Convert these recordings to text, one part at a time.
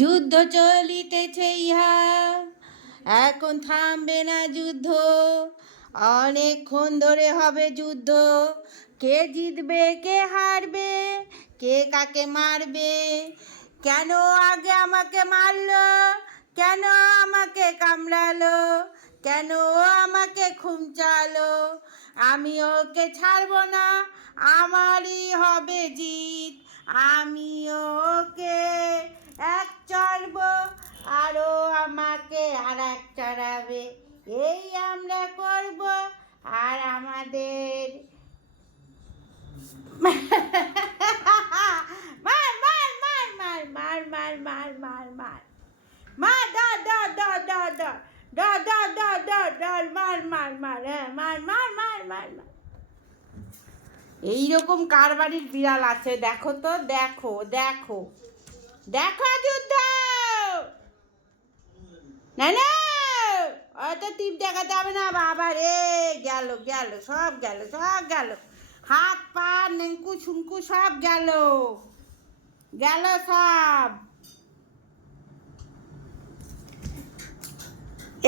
যুদ্ধ চলিতেছে ইহা, এখন থামবে না যুদ্ধ, অনেকক্ষণ ধরে হবে যুদ্ধ। কে জিতবে কে হারবে, কে কাকে মারবে, কেন আগে আমাকে মারলো, কেন আমাকে কামড়ালো, কেন ও আমাকে খুঁচালো, আমি ওকে ছাড়বো না, আমারই হবে জিত। আমি ওকে এক চড়ব, আরও আমাকে আর এক চড়াবে, এই আমরা করব। আর আমাদের মার মার মার মার মার মার মার মার মার মার, ধর ধর ধর ধর ধর ধর ধর ধর ধর ধর, মার মার মার, হ্যাঁ মার মার মার মার মার। এইরকম কার বাড়ির বিড়াল আছে দেখো তো, দেখো দেখো দেখো যুদ্ধ। না না, অত টিপ দেখাতে হবে না বাবা রে, গেল গেল সব গেল সব গেল, হাত পা নেঙ্কু ছুঙ্কু সব গেল, গেল সব।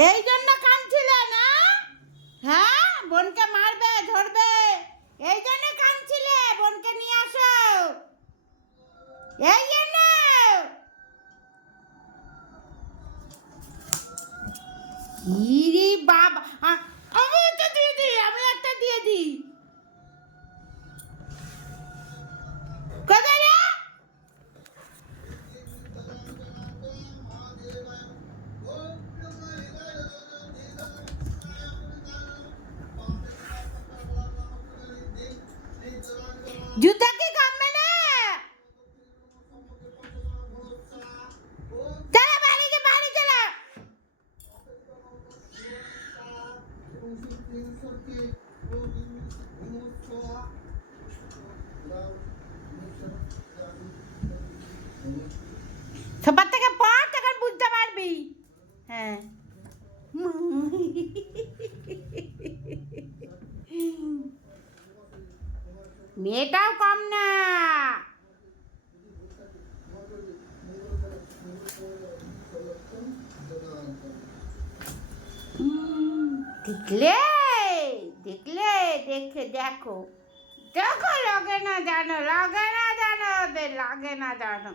এই জন্য কাঁদছিলে না? হ্যাঁ, বোনকে মারবে ধরবে, এই জন্য কাঁদছিলে, বোনকে নিয়ে আসো, এই জন্য। ইরে বাবা, আমি একটা দিয়ে দিই, আমি একটা দিয়ে দিই। কোথায় রে? জুতা কি কামবে না? চলো বাড়ি যে বাড়ি চলো। সবার থেকে পড়, তখন বুঝতে পারবি। হ্যাঁ। মেয়েটাও কম না। দেখলে দেখলে, দেখে দেখো দেখো, লাগে না জানো, লাগে না জানো, ওদের লাগে না জানো।